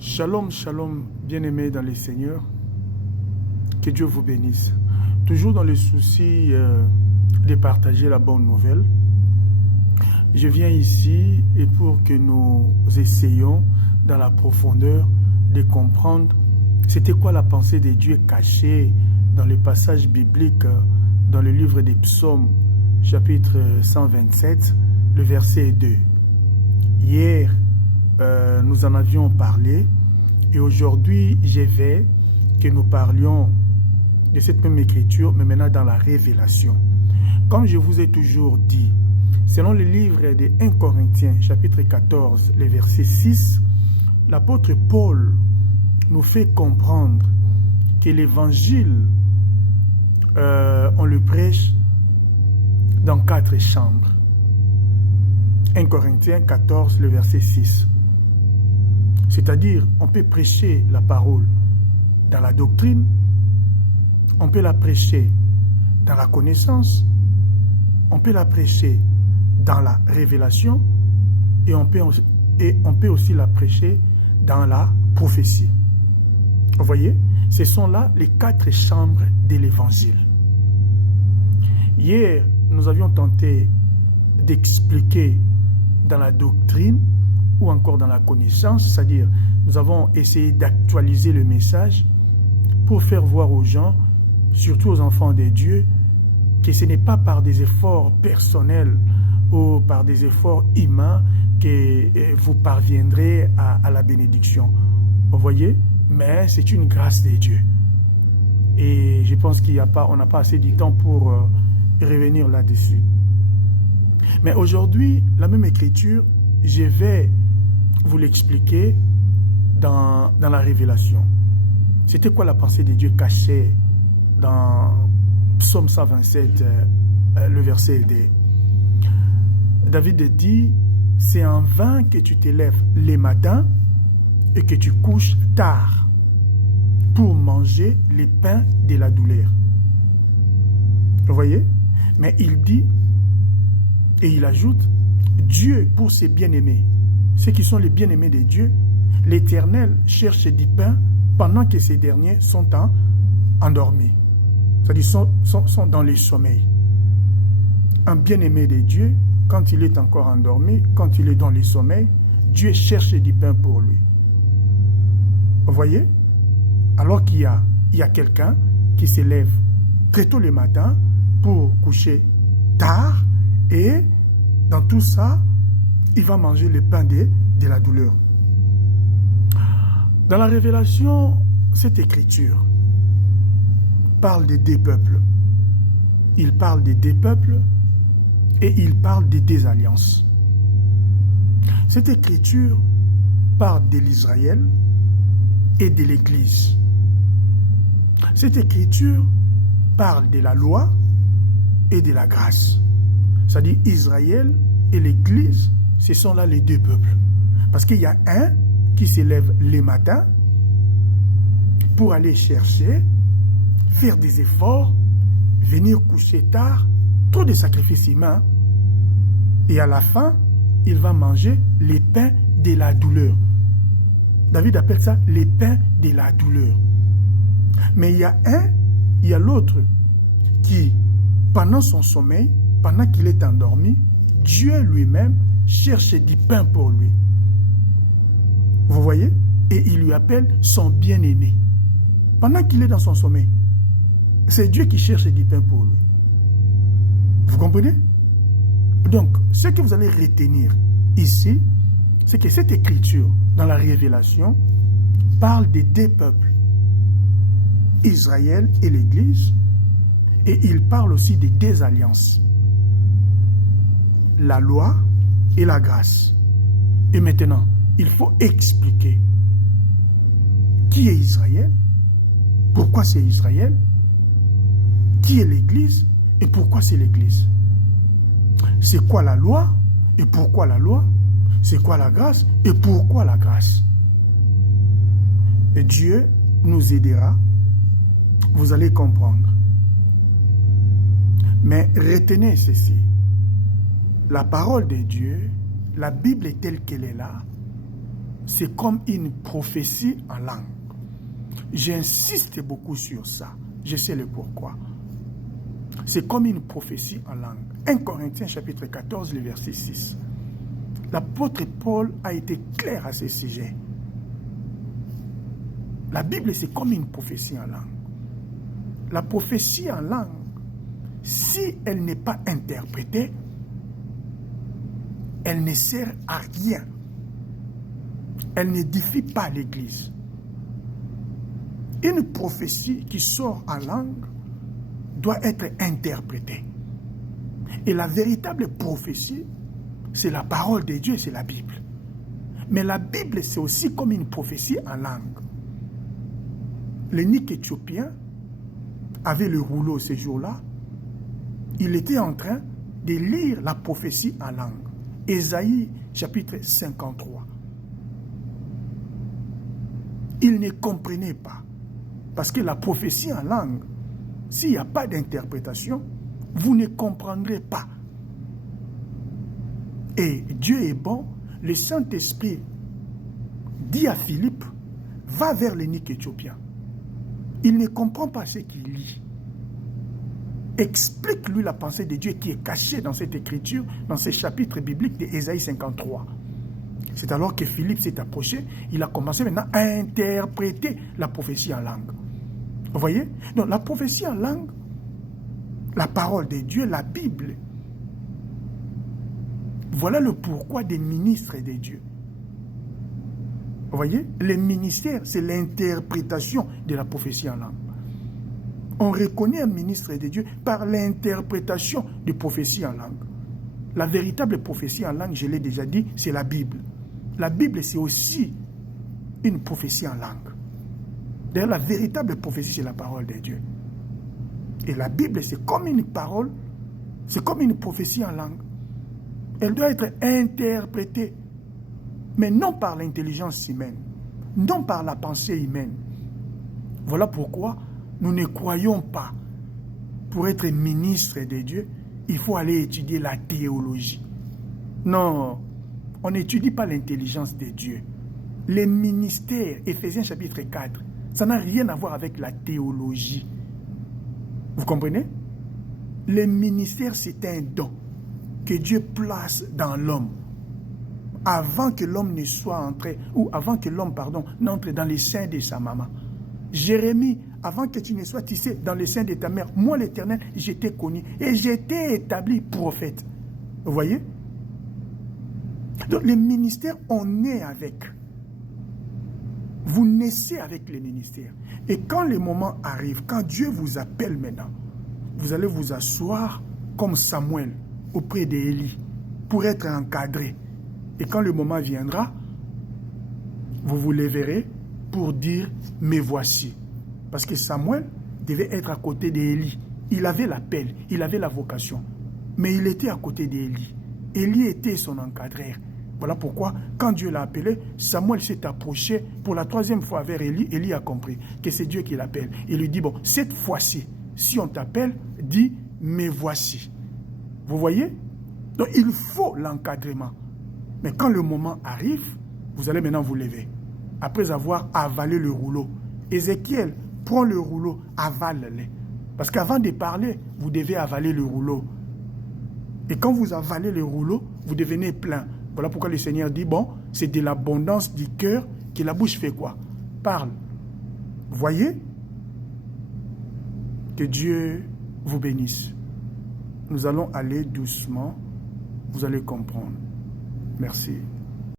Shalom, shalom, bien-aimés dans le Seigneur. Que Dieu vous bénisse. Toujours dans le souci de partager la bonne nouvelle, je viens ici et pour que nous essayions dans la profondeur de comprendre c'était quoi la pensée de Dieu cachée dans le passage biblique dans le livre des Psaumes, chapitre 127, le verset 2. Hier, nous en avions parlé et aujourd'hui, je vais que nous parlions de cette même écriture, mais maintenant dans la révélation. Comme je vous ai toujours dit, selon le livre de 1 Corinthiens, chapitre 14, le verset 6, l'apôtre Paul nous fait comprendre que l'évangile, on le prêche dans 4 chambres. 1 Corinthiens 14, le verset 6. C'est-à-dire, on peut prêcher la parole dans la doctrine, on peut la prêcher dans la connaissance, on peut la prêcher dans la révélation et on peut aussi la prêcher dans la prophétie. Vous voyez, ce sont là les 4 chambres de l'évangile. Hier, nous avions tenté d'expliquer dans la doctrine ou encore dans la connaissance, c'est-à-dire nous avons essayé d'actualiser le message pour faire voir aux gens, surtout aux enfants de Dieu, que ce n'est pas par des efforts personnels ou par des efforts humains que vous parviendrez à la bénédiction. Vous voyez? Mais c'est une grâce de Dieu. Et je pense qu'on n'a pas assez de temps pour revenir là-dessus. Mais aujourd'hui, la même écriture, je vais vous l'expliquer dans la révélation. C'était quoi la pensée de Dieu cachée dans Psaume 127, le verset 2. David dit, c'est en vain que tu te lèves les matins et que tu couches tard pour manger les pains de la douleur. Vous voyez? Mais il dit, et il ajoute, Dieu pour ses bien-aimés, ceux qui sont les bien-aimés de Dieu, l'Éternel cherche du pain pendant que ces derniers sont endormis. C'est-à-dire sont dans le sommeil. Un bien-aimé de Dieu, quand il est encore endormi, quand il est dans le sommeil, Dieu cherche du pain pour lui. Vous voyez? Alors qu'il y a quelqu'un qui se lève très tôt le matin pour coucher tard et dans tout ça, il va manger le pain de la douleur. Dans la révélation, cette écriture parle des 2 peuples. Il parle des 2 peuples et il parle des 2 alliances. Cette écriture parle de l'Israël et de l'Église. Cette écriture parle de la loi et de la grâce. C'est-à-dire Israël et l'Église, ce sont là les 2 peuples. Parce qu'il y a un qui se lève les matins pour aller chercher, faire des efforts, venir coucher tard, trop de sacrifices humains. Et à la fin, il va manger les pains de la douleur. David appelle ça les pains de la douleur. Mais il y a l'autre qui, pendant son sommeil, pendant qu'il est endormi, Dieu lui-même cherche du pain pour lui. Vous voyez? Et il lui appelle son bien-aimé. Pendant qu'il est dans son sommeil, c'est Dieu qui cherche du pain pour lui. Vous comprenez? Donc, ce que vous allez retenir ici, c'est que cette écriture, dans la révélation, parle des 2 peuples, Israël et l'Église, et il parle aussi des 2 alliances, la loi et la grâce. Et maintenant, il faut expliquer qui est Israël, pourquoi c'est Israël, qui est l'Église et pourquoi c'est l'Église. C'est quoi la loi et pourquoi la loi? C'est quoi la grâce et pourquoi la grâce? Et Dieu nous aidera, vous allez comprendre. Mais retenez ceci, la parole de Dieu, la Bible est telle qu'elle est là, c'est comme une prophétie en langue. J'insiste beaucoup sur ça. Je sais le pourquoi. C'est comme une prophétie en langue. 1 Corinthiens chapitre 14, le verset 6. L'apôtre Paul a été clair à ce sujet. La Bible, c'est comme une prophétie en langue. La prophétie en langue, si elle n'est pas interprétée, elle ne sert à rien. Elle n'édifie pas l'Église. Une prophétie qui sort en langue doit être interprétée. Et la véritable prophétie, c'est la parole de Dieu, c'est la Bible. Mais la Bible, c'est aussi comme une prophétie en langue. L'eunuque éthiopien avait le rouleau ce jour-là. Il était en train de lire la prophétie en langue. Ésaïe chapitre 53. Il ne comprenait pas. Parce que la prophétie en langue, s'il n'y a pas d'interprétation, vous ne comprendrez pas. Et Dieu est bon, le Saint-Esprit dit à Philippe, va vers l'eunuque éthiopien. Il ne comprend pas ce qu'il lit. Explique-lui la pensée de Dieu qui est cachée dans cette écriture, dans ces chapitres bibliques d'Ésaïe 53. C'est alors que Philippe s'est approché, il a commencé maintenant à interpréter la prophétie en langue. Vous voyez? Donc la prophétie en langue, la parole de Dieu, la Bible, voilà le pourquoi des ministres de Dieu. Vous voyez? Les ministères, c'est l'interprétation de la prophétie en langue. On reconnaît un ministre de Dieu par l'interprétation de prophéties en langue. La véritable prophétie en langue, je l'ai déjà dit, c'est la Bible. La Bible, c'est aussi une prophétie en langue. D'ailleurs, la véritable prophétie, c'est la parole de Dieu. Et la Bible, c'est comme une parole, c'est comme une prophétie en langue. Elle doit être interprétée, mais non par l'intelligence humaine, non par la pensée humaine. Voilà pourquoi nous ne croyons pas, pour être ministre de Dieu, il faut aller étudier la théologie. Non, on n'étudie pas l'intelligence de Dieu. Les ministères, Éphésiens chapitre 4, ça n'a rien à voir avec la théologie. Vous comprenez? Les ministères, c'est un don que Dieu place dans l'homme. Avant que l'homme ne soit entré, ou avant que l'homme, n'entre dans les seins de sa maman. Jérémie, avant que tu ne sois tissé dans les seins de ta mère, moi l'Éternel, j'étais connu et j'étais établi prophète. Vous voyez? Donc les ministères, on naît avec. Vous naissez avec les ministères. Et quand le moment arrive, quand Dieu vous appelle maintenant, vous allez vous asseoir comme Samuel auprès d'Élie pour être encadré. Et quand le moment viendra, vous vous lèverez pour dire « me voici ». Parce que Samuel devait être à côté d'Élie. Il avait l'appel, il avait la vocation. Mais il était à côté d'Élie. Élie était son encadreur. Voilà pourquoi, quand Dieu l'a appelé, Samuel s'est approché pour la 3e fois vers Élie. Élie a compris que c'est Dieu qui l'appelle. Il lui dit, bon, cette fois-ci, si on t'appelle, dis, me voici. Vous voyez? Donc, il faut l'encadrement. Mais quand le moment arrive, vous allez maintenant vous lever. Après avoir avalé le rouleau. Ézéchiel, prends le rouleau, avale-le. Parce qu'avant de parler, vous devez avaler le rouleau. Et quand vous avalez le rouleau, vous devenez plein. Voilà pourquoi le Seigneur dit, bon, c'est de l'abondance du cœur que la bouche fait quoi? Parle. Voyez? Que Dieu vous bénisse. Nous allons aller doucement. Vous allez comprendre. Merci.